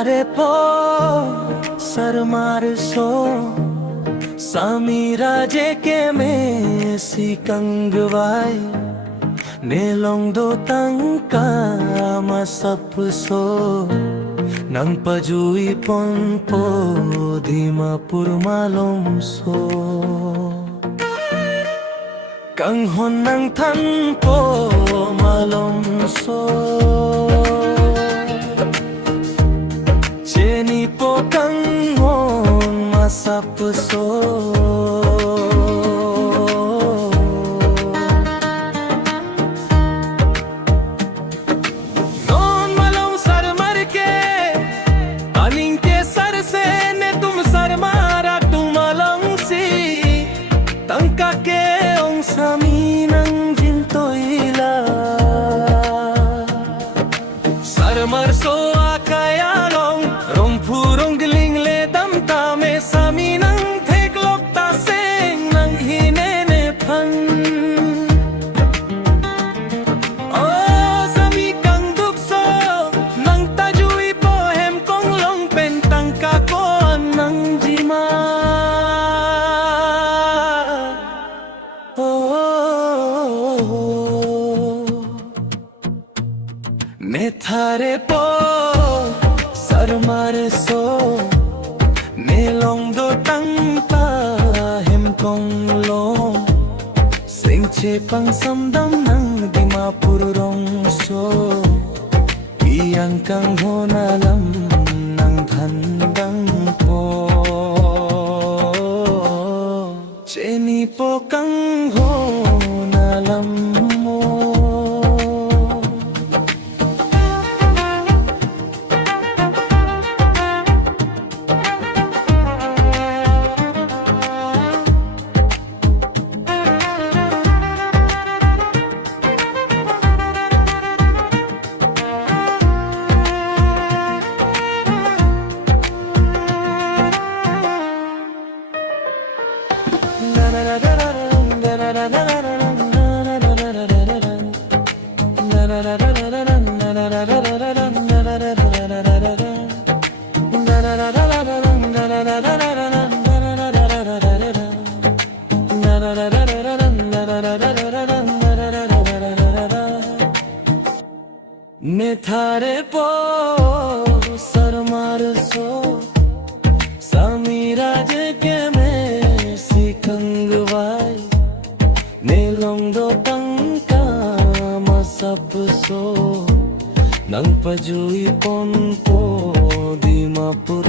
thare po sarmar so samira je ke me si kangwai nelong do tangka masap so nang pajui pon po di mapur malom so kang hon nang than po malom so cheni po kang hon masap so Marso akayalong rong purong diling le dam ta me sami nang theklok ta seng nang hinene phan o sami kang duk so nang tajui po hem kong long pen tang ka ko nang jima मैं थारे पो सरमार सो नेलोंग दो तंगता him Kong लोंग सिंग चे पंग समदम नंग दिमापुर रोंग सो इयांग कंग होना lump नंग धंदंग पो चेनी पो कंग होना लम मैं थारे पो सरमार सो samira je ke me si kangwai nelong do tangka masap so nang pajui pon po di mapur